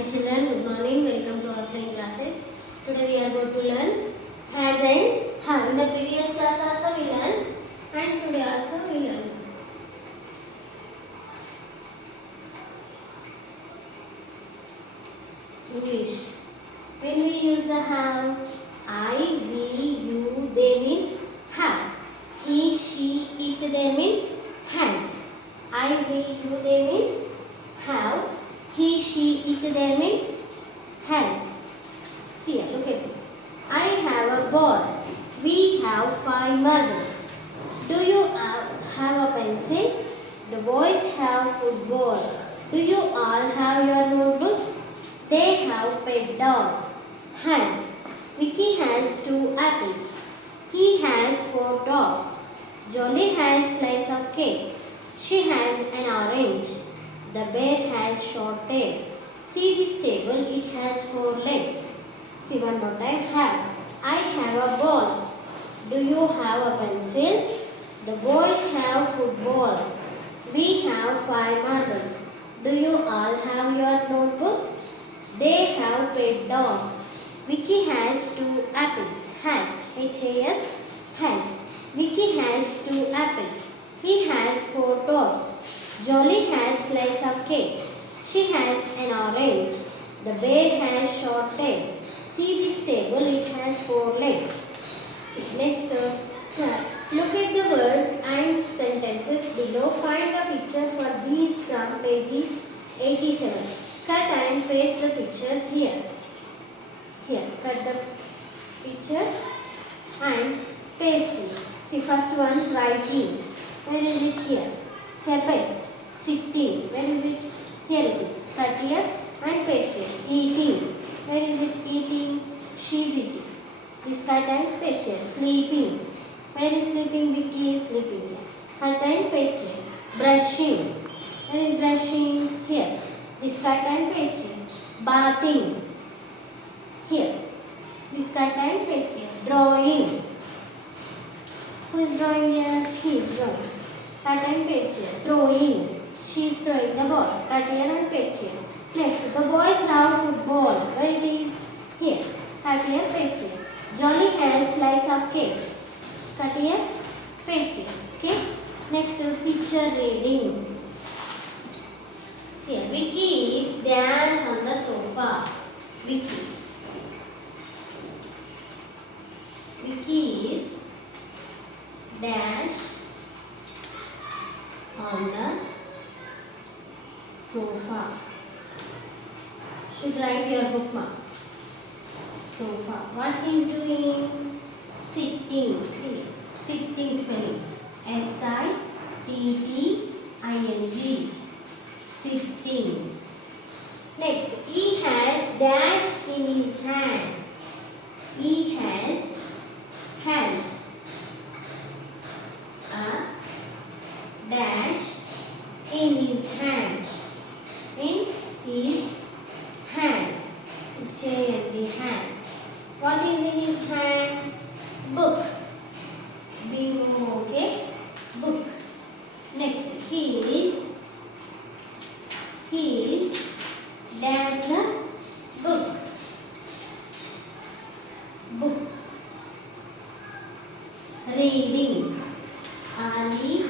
Hi children, good morning. Welcome to our flying classes. Today we are going to learn has and have. In the previous class also we learned and today also we learn. English. When we use the have, I, we, you, they means have. He, she, it, they means has. I, we, you, they means have. He, she, it, they means has. See here, look at me. I have a ball. We have 5 marbles. Do you have a pencil? The boys have football. Do you all have your notebooks? They have pet dog. Has. Vicky has 2 apples. He has 4 dogs. Jolly has slice of cake. She has an orange. The bear has short tail. See this table, it has 4 legs. See one more time. Have. I have a ball. Do you have a pencil? The boys have football. We have 5 marbles. Do you all have your notebooks? They have pet dog. Vicky has 2 apples. Has. H-A-S. Has. Vicky has 2 apples. He has 4 dogs. Jolly has slice of cake. She has an orange. The bear has short tail. See this table, it has 4 legs. Next, look at the words and sentences below. Find the picture for these from page 87. Cut and paste the pictures here. Here, cut the picture and paste it. See, first one, writing. Where is it here? Here, paste. Sitting. Where is it? Here it is. Cut here and paste it. Eating. Where is it? Eating. She's eating. This cut and paste here. Sleeping. Where is sleeping? Vicky is sleeping here. Cut and paste here. Brushing. Where is brushing? Here. This cut and paste here. Bathing. Here. This cut and paste here. Drawing. Who is drawing here? He is drawing. Cut and paste here. Throwing. She is throwing the ball. Cut here and paste here. Next, the boys have football. Where it is? Here. Cut here, paste here. Johnny has slice of cake. Cut here, paste here. Okay. Next, picture reading. See, Vicky is dash on the sofa. Vicky. Vicky is dash on the sofa. Should write your bookmark. Sofa. What he is doing? Sitting. See, sitting spelling. S-I-T-T-I-N-G. Sitting. Next, he has dash in his hand. He has a dash in his hand. In his hand. H-A-N-D, hand. What is in his hand? Book. B-O-O-K. Book. Next, he is dash the book. Book. Reading. R-E-A-D-I-N-G.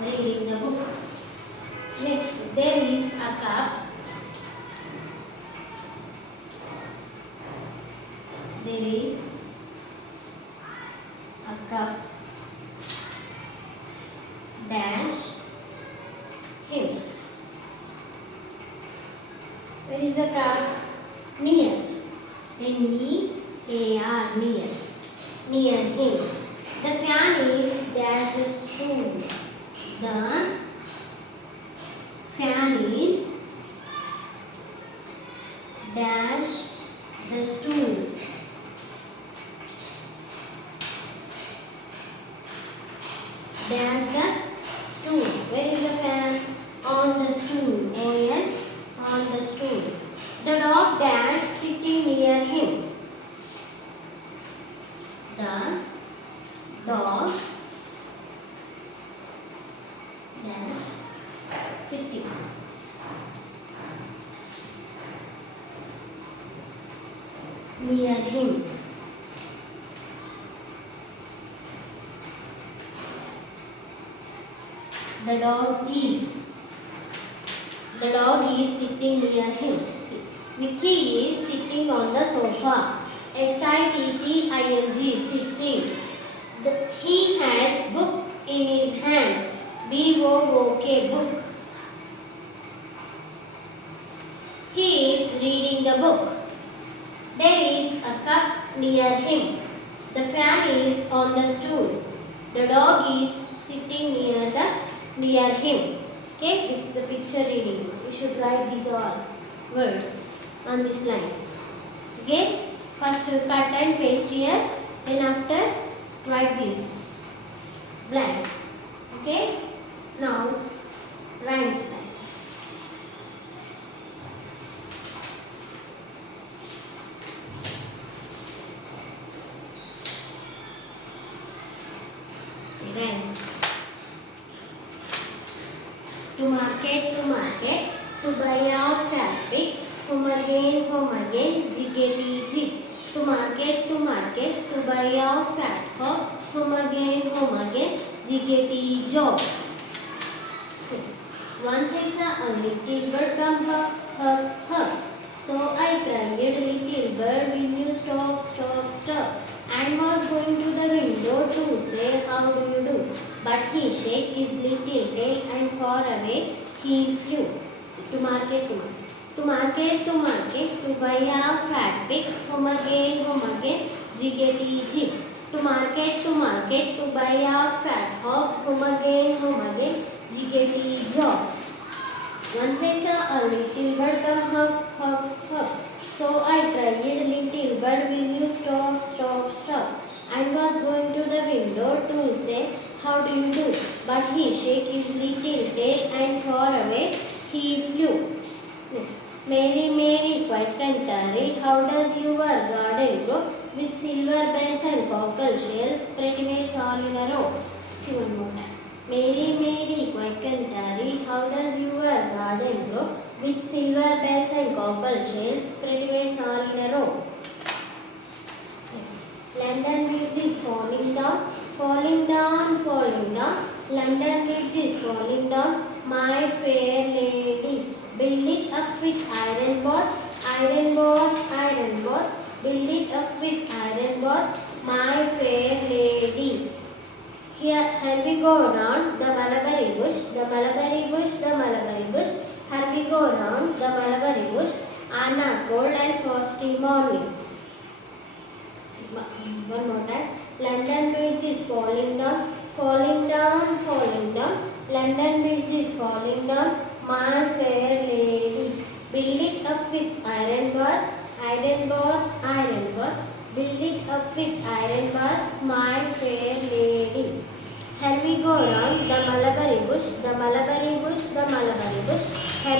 Reading the book. Next, there is a cup. There is a cup dash him. Where is the cup? Near. N-E-A-R, near. Near him. The fan is dash the stool. The fan is dash the stool. Dash the stool. Where is the fan? On the stool. O-N, on the stool. The dog dash sitting near him. The dog dash sitting. near him. The dog is sitting near him. See, Vicky is sitting on the sofa. sitting, sitting. He has book in his hand. book. Book. He is reading the book. There is a cup near him. The fan is on the stool. The dog is sitting near him. Okay, this is the picture reading. You should write these all words on these lines. Okay, first cut and paste here. Then after write this blanks. Okay, now rhyme style. Rhymes. To market, to buy a fabric, home again, jiggly jig. To market, to buy a fat hog, home again, jiggly jog. Once I saw a little bird come up. So I cried, little bird, will you stop? And was going to the window to say, how do you do? But he shook his little tail and far away he flew. To market, to buy a fat pig, home again, jiggly jig. To market, to buy a fat hog, home again, jiggly jog. Once I saw a little bird come hop. So I cried, little bird, will you stop? And was going to the window to say, how do you do? But he shook his little tail and far away he flew. Next. Mary, quite contrary, how does your garden grow? With silver bells and cockle shells, pretty maids all in a row. See one more time. Mary, quite contrary, how does your garden grow? With silver bells and cockle shells, pretty maids all in a row. Next. London Bridge is falling down. London Bridge is falling down. My fair lady, build it up with iron bars. Build it up with iron bars. My fair lady. Here we go round the mulberry bush. Here we go round the mulberry bush on a cold and frosty morning. One more time. London Bridge is falling down. London Bridge is falling down. My fair lady, build it up with iron bars. Build it up with iron bars. My fair lady. Here we go round the mulberry bush. Here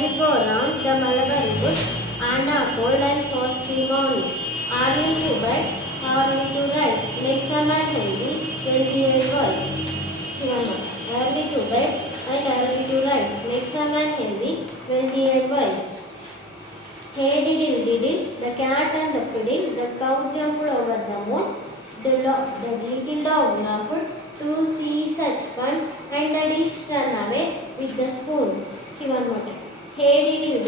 we go round the mulberry bush on a cold and frosty morning. Early to bed, early to rise, makes a man healthy, healthier boys. See one more. Early to bed and early to rise, makes a man healthy, healthier boys. Hey diddle, the cat and the fiddle, the cow jumped over the moon, the little dog laughed to see such fun, and the dish ran away with the spoon. See one more time. Hey diddle,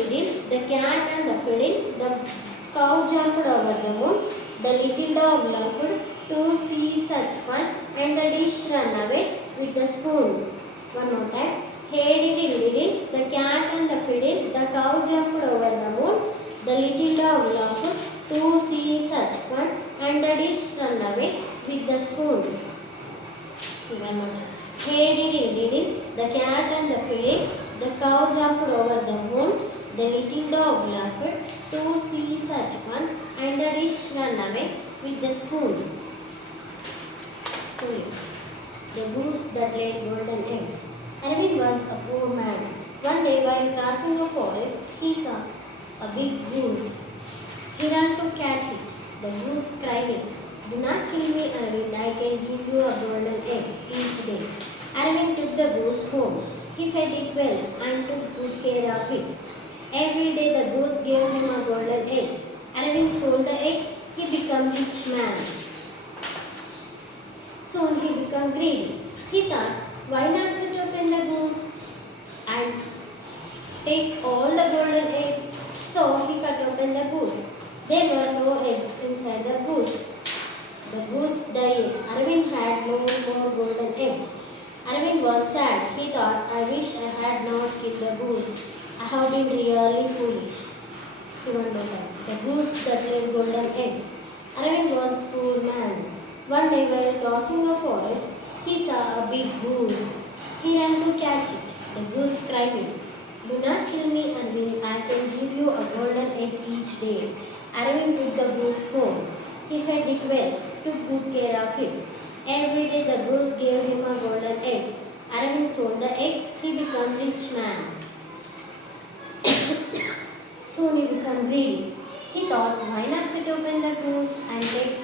the cat and the fiddle, the cow jumped over the moon, the little dog laughed to see such fun, and the dish ran away with the spoon. One more time. Hey diddle, the cat and the fiddle, the cow jumped over the moon, the little dog laughed to see such fun, and the dish ran away with the spoon. See one more time. Hey diddle, the cat and the fiddle, the cow jumped over the moon, the little dog laughed to see such fun, and the dish ran away with the spoon. Story. The goose that laid golden eggs. Arvind was a poor man. One day while crossing a forest, he saw a big goose. He ran to catch it. The goose cried, do not kill me, Arvind, I can give you a golden egg each day. Arvind took the goose home. He fed it well and took good care of it. Every day the goose gave him a golden egg. Arvind sold the egg he became rich man. Soon he became greedy. He thought, why not cut open the goose and take all the golden eggs? So he cut open the goose. There were no eggs inside the goose. The goose died. Arvind had no more golden eggs. Arvind was sad. He thought, I wish I had not killed the goose. I have been really foolish. The goose that laid golden eggs. Arvind was a poor man. One day while crossing a forest, he saw a big goose. He ran to catch it. The goose cried, do not kill me, Arvind. I can give you a golden egg each day. Arvind took the goose home. He fed it well, took good care of it. Every day the goose gave him a golden egg. Arvind sold the egg. He became rich man. Soon he became greedy. He thought, why not cut open the goose and take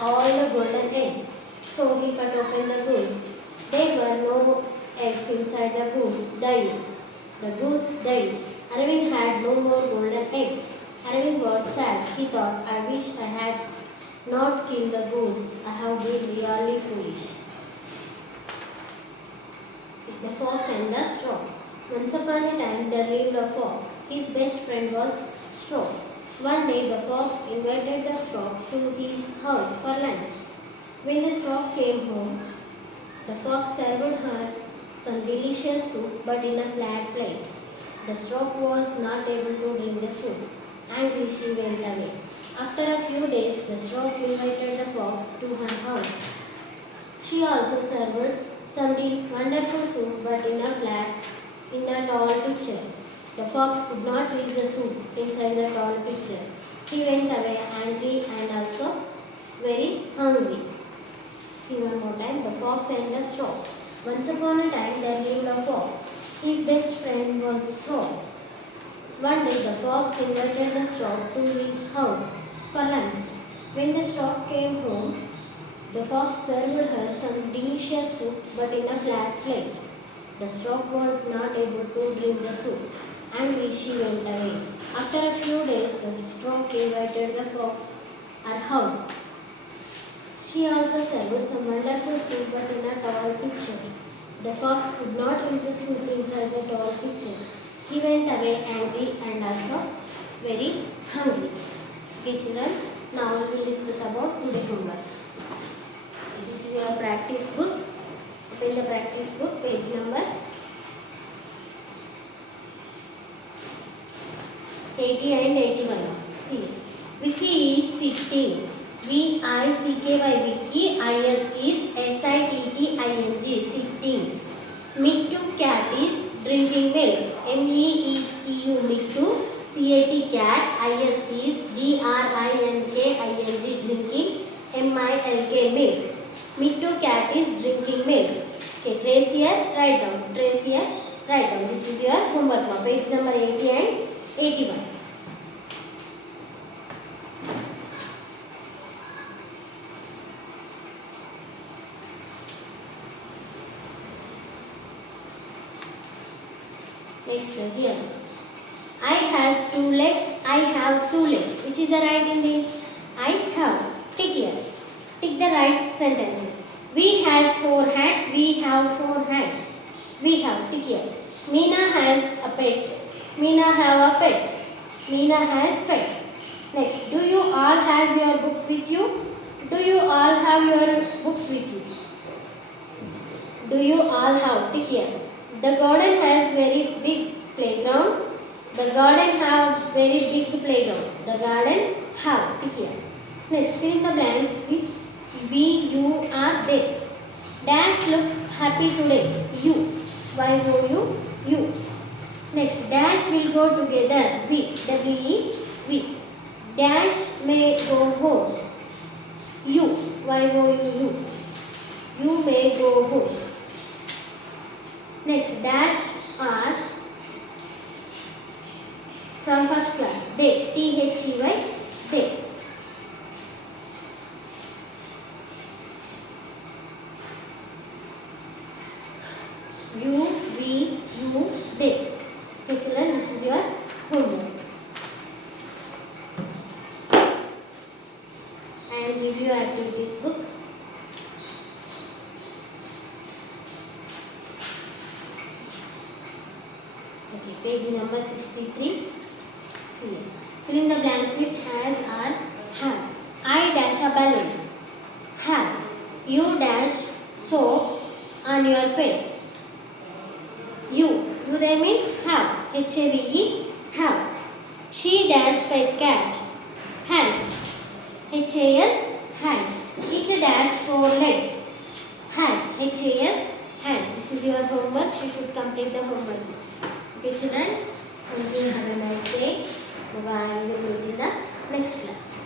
all the golden eggs? So he cut open the goose. There were no eggs inside the goose. Died. The goose died. Arvind had no more golden eggs. Arvind was sad. He thought, I wish I had not killed the goose. I have been really foolish. See, the fox and the straw. Once upon a time, there lived a fox. His best friend was straw. One day, the fox invited the straw to his house for lunch. When the straw came home, the fox served her some delicious soup but in a flat plate. The straw was not able to drink the soup. Angry, she went away. After a few days, the straw invited the fox to her house. She also served some wonderful soup but in a tall pitcher. The fox could not reach the soup inside the tall pitcher. He went away angry and also very hungry. See one more time, the fox and the straw. Once upon a time, there lived a fox. His best friend was straw. One day, the fox invited the straw to his house for lunch. When the straw came home, the fox served her some delicious soup but in a flat plate. The straw was not able to drink the soup. Angry, she went away. After a few days, the straw invited the fox to her house. She also served some wonderful soup but in a tall pitcher. The fox could not reach the soup inside the tall pitcher. He went away angry and also very hungry. Okay children, now we will discuss about today homework. This is your practice book. Open the practice book, page number 80 and 81. See, Vicky is sitting. V-I-C-K-Y, Vicky. I-S is S-I-T-T-I-N-G, sitting. Mittu cat is drinking milk. M-E-E-T-U, Mittu. C-A-T cat. I-S is D-R-I-N-K-I-N-G, drinking. M-I-L-K, milk. Mittu cat is drinking milk. Okay, trace here, write down. Trace here, write down. This is your homework now. Page number 80 and 81. Next here. I has two legs. I have two legs. Which is the right in this? I have. Tick here. Tick the right sentences. We has four hats. We have four hats. We have. Tick here. Meena has a pet. Meena have a pet. Meena has pet. Next. Do you all has your books with you? Do you all have your books with you? Do you all have? Tick here. The garden has very big playground. The garden have very big playground. The garden have. Tick here. Next, fill in the blanks with we, you, are, they. Dash look happy today. You. Y-O-U, you. Next, dash will go together. We. W-E, we. Dash may go home. You. Y-O-U, you. You may go home. Next, dash are from first class. They. T-H-E-Y, they. You, we, you, they. Okay children, this is your homework. Page number 63. See. Fill in the blanks with has or have. I dash a balloon. Have. You dash soap on your face. You there means have. H-A-V-E, have. She dash pet cat. Has. H-A-S, has. It dash 4 legs. Has. H-A-S, has. This is your homework. You should complete the homework. Okay, children? Thank you. Have a nice day. Bye-bye. We will meet in the next class.